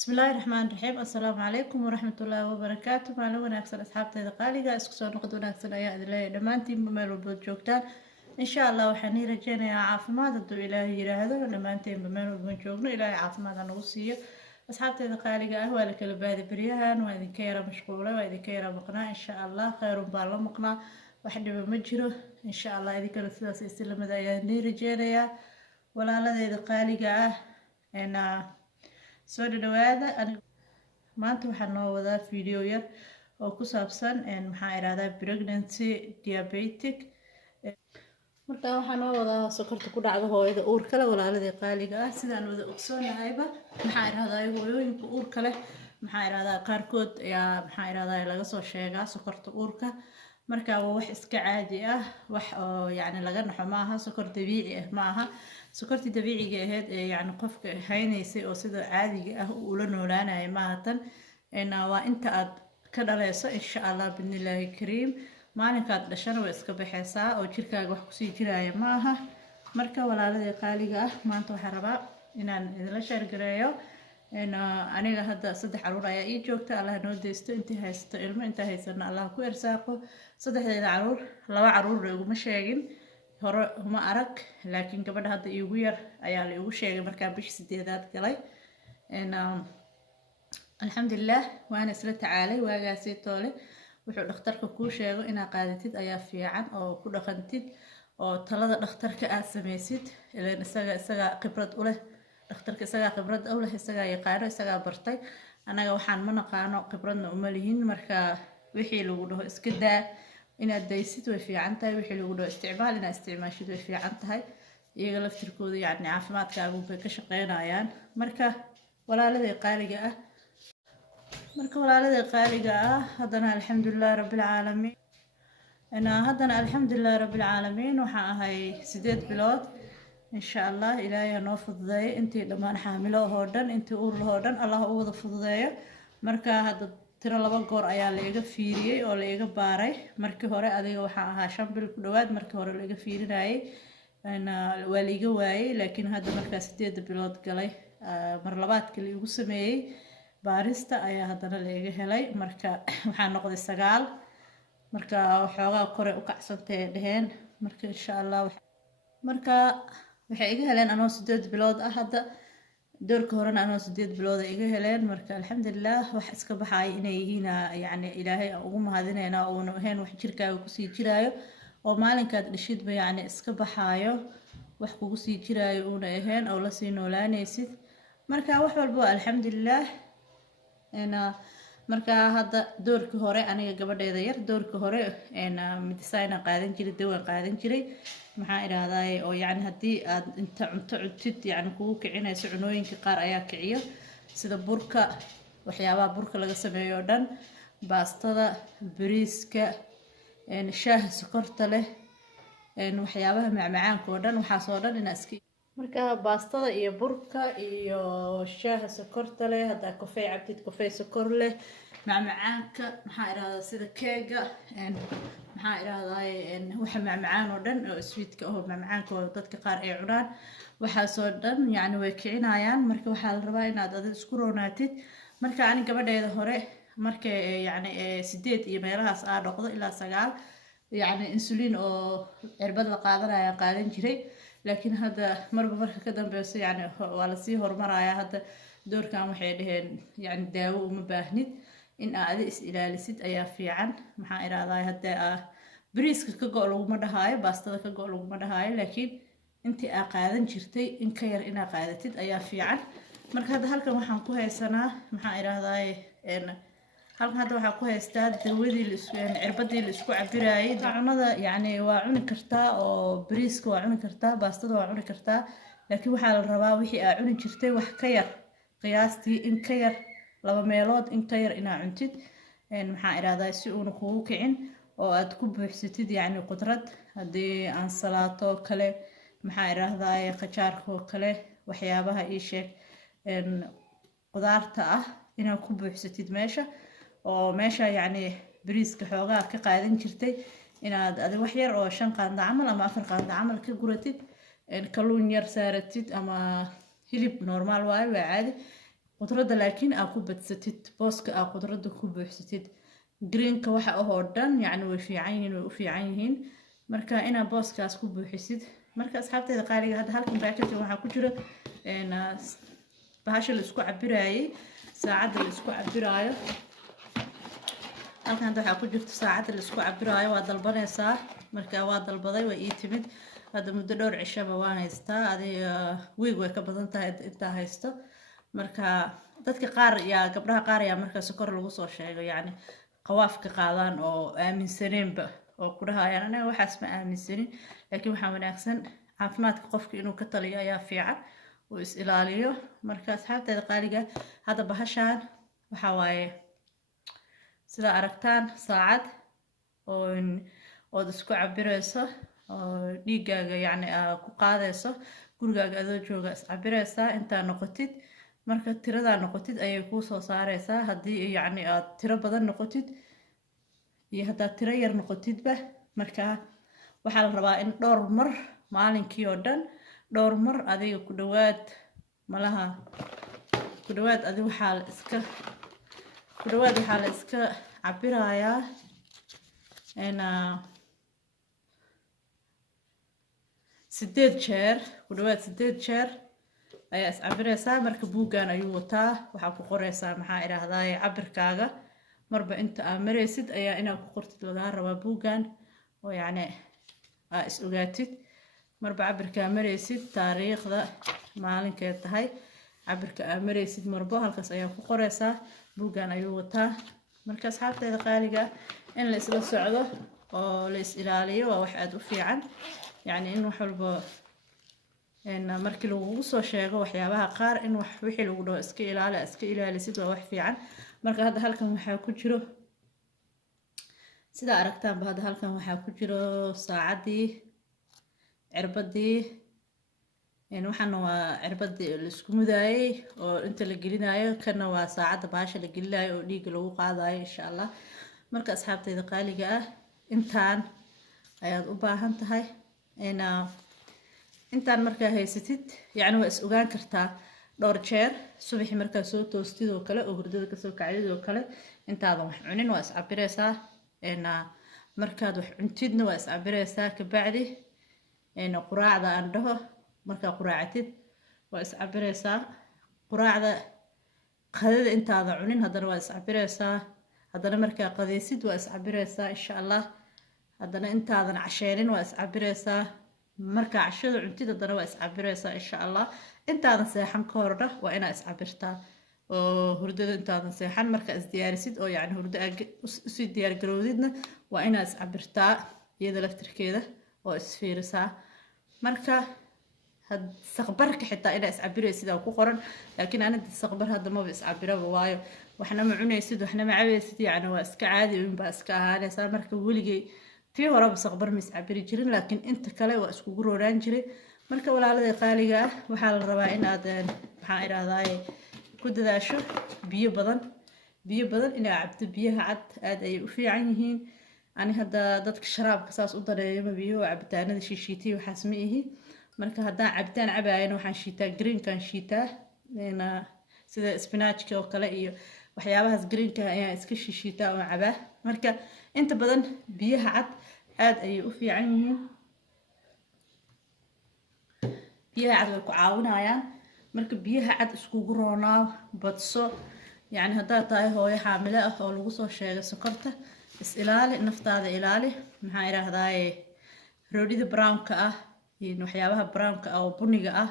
بسم الله الرحمن الرحيم. السلام عليكم ورحمة الله وبركاته. مع وناكسن أصحابتي قاليقة اسكسو نقد وناكسن أيا إدلي دمانتين بميل والبود جوجتان إن شاء الله وحني رجينا يا عافماد الدو إلهي يراهدو دمانتين بميل والبود جوجنو إلهي عافماد نغسية أصحابتي قاليقة أهوى لك البادي بريهان وهذه كيرا مشغولة وهذه كيرا مقنع إن شاء الله خير بالله مقنع واحد بمجره إن شاء الله هذه كانت ثلاثة استلمة أيا ني رجينا يا ولا لدي قاليقة أنا soo dhawaada aniga maanta waxaan noo wadaa video yar oo ku saabsan maxaa iraahdaa pregnancy diabetic marka waxaan noo wadaa sokorta ku dhacda hooyada uurka leh walaaladii qaaliga ah sidaan wada ogsoonahayba maxaa iraahdaa hooyooyinka uurka leh maxaa iraahdaa qaarkood ayaa maxaa iraahdaa laga soo sheegaa sokorta uurka marka waa wax iska caadi ah wax oo yani laga naxo maaha sokor dabiici ah maaha sokortii dabiiciga ahayd ee yani qofka haynaysay oo sida caadiga ah ula noolaanaya maaha tan waa inta aad ka dhalayso insha allah bidnillaahi kariim maalinkaad dhashana way iska baxaysaa oo jirkaaga wax kusii jiraya maaha marka walaaladii qaaliga ah maanta waxaan rabaa inaan idinla sheergareeyo aniga hadda 3 caruur ayaa ii joogta allah noo deysto intii haysto ilmo inta haysana allah ku irsaaqo 3deeda caruur 2 caruur iguma sheegin hore uma arag laakiin gabadha hadda iigu yar ayaa la igu sheegay markaa bishii 8aad galay alxamdulilah waana isla tacaalay waagaasii toole wuxuu dhakhtarka kuu sheego inaad qaadatid ayaa fiican oo ku dhaqantid oo talada dhakhtarka aad samaysid ileen isaga khibrad u leh dhakhtarka isagaa khibrad u leh isagaa yaqaano isagaa bartay anaga waxaan ma naqaano khibradna uma lihin marka wixii lagu dhaho iska daa inaad daysid way fiican tahay wixii lagu dhaho isticmaal inaad isticmaashid way fiican tahay iyaga laftirkooda yani caafimaadkaagu bay ka shaqeynayaan marka walaaladii qaaliga ah haddana alxamdulilah rabbil caalamiin waxaan ahay 8 bilood إن شاء الله إلهي نوفض ذي أنتي لما نحامله هودن أنتي أور هودن الله أوض فضذيه مركا هذا ترى لبا قور أيا ليجا فيري أو ليجا باري مركا هوري أدي وحها شامبل كدواد مركا هوري ليجا فيري راي أنا وليجا واي لكن هذا مركا 8 بلاد قلي مرلبات كل يقسمي باريستا أيا هذا ليجا هلاي مركا وحنا نقضي السجال مركا وحوجا قري وكعسنتي دهين مركا إن شاء الله مركا waxay iga heleen anoo 8 bilood ah hadda doorka horena anoo 8 bilood iga heleen marka alxamdulilah wax iska baxay inay yihiin yani ilaahay ugu mahadinayna oo uu ahayn wax jirkaaga ku sii jiraayo oo maalinkaad dhashidba yani iska baxaayo wax kugu sii jiraayo oo ahayn oo la sii noolaanaysid marka wax walba alxamdulilah marka hadda doorka hore aniga gabadheeda yar doorka hore midisayna qaadan jiray dawaan qaadan jiray maxaa iraahday oo yani hadii aad inta cunto cuntid yani kugu kicinayso cunooyinka qaar ayaa kiciyo sida burka waxyaabaha burka laga sameeyo dhan baastada bariiska shaaha sokorta leh waxyaabaha macmacaanka oo dhan waxa soo dhan ina iska marka baastada iyo burka iyo shaaha sokorta leh hada kafee cabtid kafee sokor leh macmacaanka maxaa iraahdaa sida keega maxaa iraahdaa waxa macmacaan oo dhan oo sweetka oo macmacaanka oo dadka qaar ay cunaan waxa soo dhan yani way kicinayaan marka waxa la rabaa inaad adad isku roonaatid marka ani gabadheeda hore marka yani 8 iyo meelahaas aa dhaqdo ilaa 9 yani insulin oo cirbad la qaadanaya qaadan jiray laakiin hadda marka ka dambeeyso yani waa la sii hormaraya hadda doorkan waxay dhaheen yani daawo uma baahnid in aad is ilaalisid ayaa fiican maxaa iraahdaa hadda bariiska ka go' laguma dhahaayo baastada ka go' laguma dhahaayo laakiin intii aad qaadan jirtay in ka yar inaad qaadatid ayaa fiican marka hadda halkan waxaan ku haysanaa maxaa iraahdaa halkan hadda waxaan ku haystaa dawadii cirbadii la isku cabirayay cunada yani waa cuni kartaa oo bariiska waa cuni kartaa baastada waa cuni kartaa laakiin waxaa la rabaa wixii aad cuni jirtay wax ka yar qiyaastii in ka yar 2 meelood in ka yar inaad cuntid maxaa iraahdaa si uuna kugu kicin oo aad ku buuxsatid yani qudrad hadii aan salaato kale maxaa iraahdaa qajaarka kale waxyaabaha ii sheeg qudaarta ah inaad ku buuxsatid meesha oo meesha yani bariiska xoogaa ka qaadan jirtay inaad adiga wax yar oo 5 qaando camal ama 4 qaando camal ka guratid kalluun yar saaratid ama hilib normal waaye waa caadi qudradda laakiin aa ku badsatid booska aa qudradda ku buuxsatid greenka waxa ahoo dhan yacni way fiican yihiin way u fiican yihiin marka inaa booskaas ku buuxisid marka asxaabteeda qaaliga hadda halkan baakadkan waxaa ku jira bahasha la isku cabiraayay saacadda la isku cabiraayo halkan hadda waxaa ku jirta saacadda la isku cabiraayo waa dalbanaysaa marka waa dalbaday waa ii timid hadda muddo dhowr cishaba waan haystaa adiga wiig way ka badan tahay intaa haysto marka dadka qaar yaa gabdhaha qaar yaa marka sokor lagu soo sheego yacni qawaafka qaadaan oo aaminsaneenba oo ku dhahayaan aniga waxaas ma aaminsanin laakiin waxaa wanaagsan caafimaadka qofka inuu ka taliyo ayaa fiican uu is ilaaliyo marka asxaabteeda qaaliga hadda bahashaan waxaa waaye sida aragtaan saacad ood isku cabirayso oo dhiigaaga yacni ku qaadayso gurigaaga adoo jooga is cabiraysaa intaa noqotid marka tiradaa noqotid ayay kuu soo saaraysaa haddii yacni aad tiro badan noqotid iyo haddaad tiro yar noqotidba marka waxaa la rabaa in dhowr mar maalinkii oo dhan dhowr mar adiga ku dhawaad malaha ku dhawaad adiga waxaa la iska cabirayaa sideed jeer ku dhawaad 8 jeer ayaa is cabiraysaa marka buuggan ayuu wataa waxaa ku qoraysaa maxaa idhaahdaa cabirkaaga marba inta aa maraysid ayaa inaad ku qortid lagaa rabaa buuggan oo yacni aa is ogaatid marba cabirkaa maraysid taariikhda maalinkeed tahay cabirka aa maraysid marbo halkaas ayaa ku qoraysaa buuggan ayuu wataa marka asxaabteeda qaaliga in la isla socdo oo la is ilaaliyo waa wax aad u fiican yacni in wax walba markii lagugu soo sheego waxyaabaha qaar in wixii lagu dhaho iska ilaalisid waa wax fiican marka hadda halkan waxaa ku jiro sida aragtaanba hadda halkan waxaa ku jiro saacaddii cirbadii waxaana waa cirbadii la isku mudaayay oo inta la gelinayo kana waa saacadda bahasha la gelinayo oo dhiigga lagu qaadayo insha allah marka asxaabteeda qaaliga ah intaan ayaad u baahan tahay intaan markaa haysatid yacni waa is ogaan kartaa dhowr jeer subaxii markaa soo toostid oo kale oo hurdada kasoo kacdid oo kale intaadan wax cunin waa is cabiraysaa markaad wax cuntidna waa is cabiraysaa kabacdi quraacda aan dhaho markaa quraacatid waa is cabiraysaa quraacda qadada intaadan cunin haddana waa is cabiraysaa haddana markaa qadaysid waa is cabiraysaa insha allah haddana intaadan casheenin waa is cabiraysaa markaa cashada cuntid haddana waa is cabiraysaa insha allah intaadan seexan ka horna waa inaa is cabirtaa oo hurdada intaadan seexan markaa is diyaarisid oo yacni hurdo usii diyaargarowdidna waa inaa is cabirtaa iyada laftirkeeda oo is fiirisaa marka saqbarka xitaa inaa is cabiraysid aa ku qoran laakiin anida saqbar hadda maba is cabiraba waayo waxna ma cunaysid waxna ma cabaysid yacni waa iska caadi unbaa iska ahaanaysaa marka weligay tii horeba saqbar ma is cabiri jirin laakiin inta kale waa iskugu rooraan jiray marka walaalada qaaliga ah waxaa la rabaa in aad maxaa idhaahdaa ku dadaasho biyo badan inaa cabto biyaha cad aad ayay u fiican yihiin ani hadda dadka sharaabka saas u dareema biyo cabitaanada shiishiitay waxaas ma ihi marka haddaan cabitaan cabaayana waxaan shiitaa greenkan shiitaa sida spinachka oo kale iyo waxyaabahaas greenka ayaan iska shiishiitaa oo cabaa marka inta badan biyaha cad aad ayay u fiican yihiin biyaha cad way ku caawinayaan marka biyaha cad iskugu roonaa badso yacni haddaad tahay hooyo xaamilo ah oo lagu soo sheegay sokorta is ilaali naftaada ilaali maxaa idhaahdaaye roodhida brownka ah iyo waxyaabaha brownka ah oo buniga ah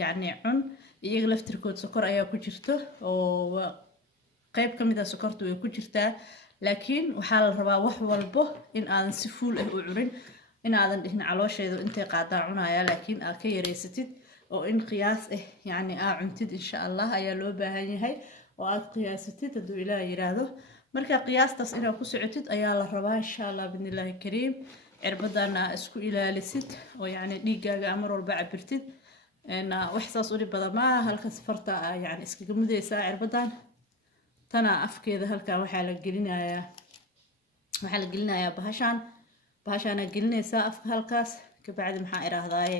yacni cun iyaga laftirkood sokor ayaa ku jirto oo qayb ka mid ah sokorta way ku jirtaa laakiin waxaa la rabaa wax walbo in aadan si fuul ah u cunin in aadan dhihin caloosheedu intay qaadaa cunaya laakiin aad ka yareysatid oo in qiyaas ah yacni aa cuntid insha allah ayaa loo baahan yahay oo aad qiyaasatid hadduu ilaah yiraahdo marka qiyaastaas inaad ku socotid ayaa la rabaa insha allah bidnillaahi kariim cirbadana isku ilaalisid oo yacni dhiiggaaga mar walba cabirtid wax saas u dhib badan maaha halkaas farta yacni iskaga mudaysaa cirbadan tana afkeeda halkan waxaa la gelinayaa bahashaana gelinaysaa afka halkaas kabacdi maxaa idhaahdaaye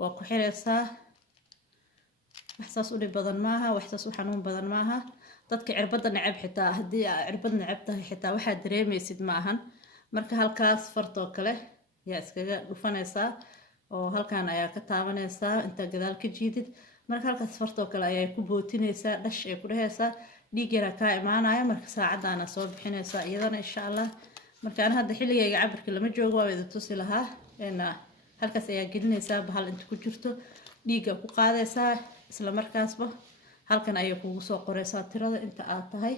waa ku xiraysaa waxsaas u dhib badan maaha, waxsaas u xanuun badan maaha. dadka cirbada necab xitaa haddii aad cirbad necab tahay xitaa waxaad dareemaysid ma ahan. marka halkaas fartoo kale yaa iskaga dhufanaysaa oo halkan ayaa ka taabanaysaa inta gadaal ka jiidid. marka halkaas fartoo kale ayaa ku bootinaysaa, dhash ay ku dhehaysaa, dhiig yaraa kaa imaanaya. marka saacadaana soo bixinaysaa iyadana insha allah. marka ana hadda xilligayga cabirka lama joogo, waa idin tusi lahaa. halkaas ayaa gelinaysaa bahal inta ku jirto, dhiigga ku qaadaysaa isla markaasba halkan ayay kugu soo qoraysaa tirada inta aad tahay,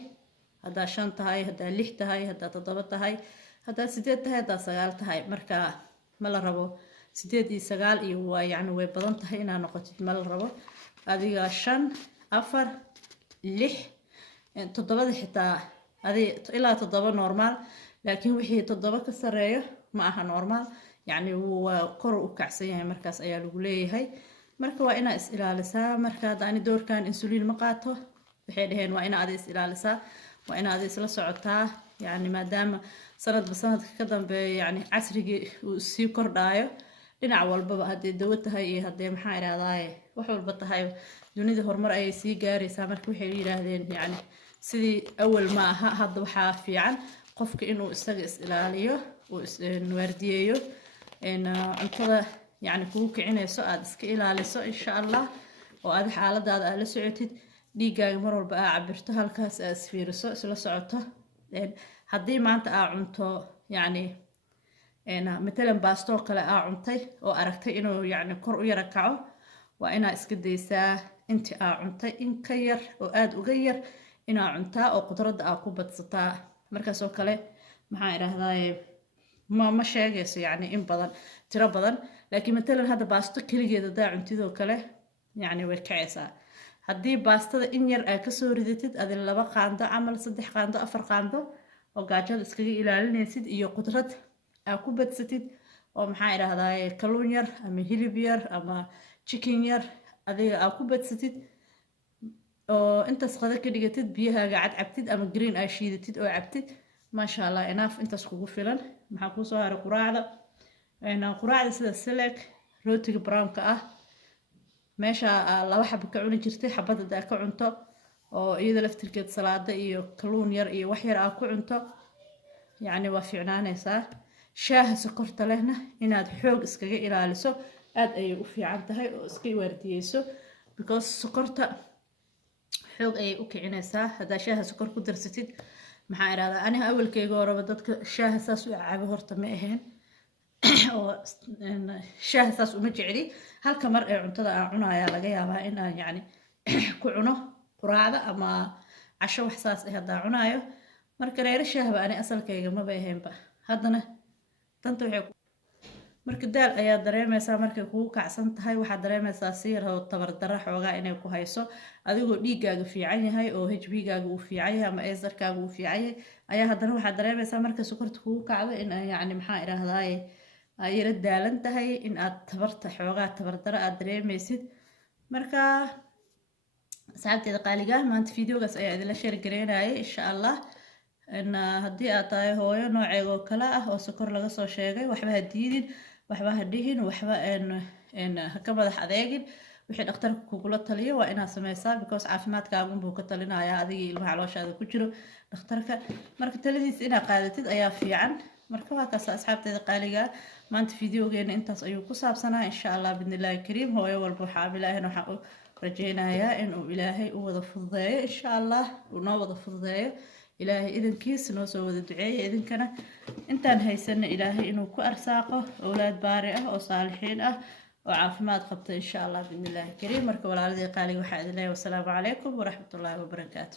haddaa 5 tahay, haddaa 6 tahay, haddaa 7 tahay, haddaa 8 tahay, haddaa 9 tahay. marka ma la rabo 8 iyo 9 iyo waa yacni way badan tahay inaad noqotid, ma la rabo. adiga 5 4 6 7 xitaa ilaa 7 normaal, laakiin wixii 7 ka sareeyo ma aha normaal, yacni waa kor u kacsan yahay markaas ayaa lagu leeyahay. marka waa inaad is ilaalisaa. marka hadda ani doorkan insuliin ma qaato, waxay dhaheen waa inaad is ilaalisaa, waa inaad isla socotaa, yacni maadaama sanadba sanadka ka dambeeyo yacni casrigii uu sii kordhaayo dhinac walbaba, haddii dawo tahay iyo haddii maxaa idhahdaaye wax walba tahay, dunida horumar ayay sii gaaraysaa. marka waxay yidhaahdeen yacni sidii awal ma aha, hadda waxaa fiican qofka inuu isaga is ilaaliyo, uu iswaardiyeeyo, cuntada yacni kugu kicinayso aad iska ilaaliso insha allah, oo aad xaaladaada aad la socotid, dhiiggaaga mar walba aad cabirto, halkaas aad isfiiriso, isla socoto. haddii maanta aad cunto yacni matalan baastoo kale aad cuntay oo aragtay inuu yacni kor u yara kaco, waa inaad iska daysaa intii aad cuntay in ka yar oo aad uga yar inaad cuntaa oo qudradda aad ku badsataa. markaasoo kale maxaa idhahdaaye ma sheegayso yacni in badan tiro badan, laakiin matalan hadda baasto keligeed haddaa cuntidoo kale yacni way kacaysaa. haddii baastada in yar aad kasoo ridatid adi 2 qaando camal, 3 qaando, 4 qaando oo gaajada iskaga ilaalinaysid, iyo qudrad aad ku badsatid oo maxaa idhahdaaye kalluun yar ama hilib yar ama chicken yar adiga aad ku badsatid, oo intaas qada ka dhigatid, biyahaaga cad cabtid ama green aad shiidatid oo cabtid, maasha allah enough, intaas kugu filan. maxaa kuu soo haray quraacda. quraacda sida selek rootiga brownka ah, meesha 2 xabo ka cuni jirtay, xabad hadaa ka cunto oo iyada laftirkeed salaada iyo kalluun yar iyo wax yar aad ku cunto, yacni waa fiicnaanaysaa. shaaha sokorta lehna inaad xoog iskaga ilaaliso aad ayay u fiican tahay, oo iska waardiyeyso, because sokorta xoog ayay u kicinaysaa haddaa shaaha sokor ku darsatid. maxaa idhahdaa aniga awalkeyga horeba dadka shaaha saas u cabo horta ma ahayn oo shaaha saas uma jecli. halka mar ee cuntada aan cunayaa laga yaabaa in aan yacni ku cuno quraacda ama casho wax saas ah haddaan cunaayo. marka reero shaahba ani asalkayga maba ahaynba. haddana danta waxay marka daal ayaa dareemaysaa, markay kugu kacsan tahay waxaad dareemaysaa si yar oo tabardara xoogaa inay ku hayso, adigoo dhiiggaaga fiican yahay oo HB-gaaga uu fiican yahay ama eesarkaaga uu fiican yahay, ayaa haddana waxaad dareemaysaa marka sokorta kugu kacdo in yacni maxaa idhahdaaye yara daalan tahay, in aad tabarta xoogaa tabardara aad dareemaysid. marka asxaabteeda qaaliga maanta videogaas ayaa idinla sheer gareynayay insha allah. haddii aad tahay hooyo nooceegoo kale ah oo sokor laga soo sheegay, waxba ha diidin, waxba ha dhihin, waxba ha ka madax adeegin. wixii dhakhtarka kugula taliyo waa inaad sameysaa, because caafimaadkaaga unbuu ka talinayaa, adigii ilmaha calooshaada ku jiro dhakhtarka. marka taladiisa inaad qaadatid ayaa fiican. marka waa kaas asxaabteeda qaaliga maanta videogeena intaas ayuu ku saabsanaa insha allah bidnillaahi kariim. hooyo walba waxaa bilaahin waxaan u rajeynayaa inuu ilaahay u wada fududeeyo insha allah, uu noo wada fududeeyo ilaahay idankiisa, noo soo wada duceeya idinkana. intaan haysana ilaahay inuu ku arsaaqo awlaad baari ah oo saalixiin ah oo caafimaad qabta insha allah bidnillaahi kariim. marka walaaladii qaaliga waxaa idin leeyahay wasalaamu calaykum waraxmatullaahi wabarakaatu.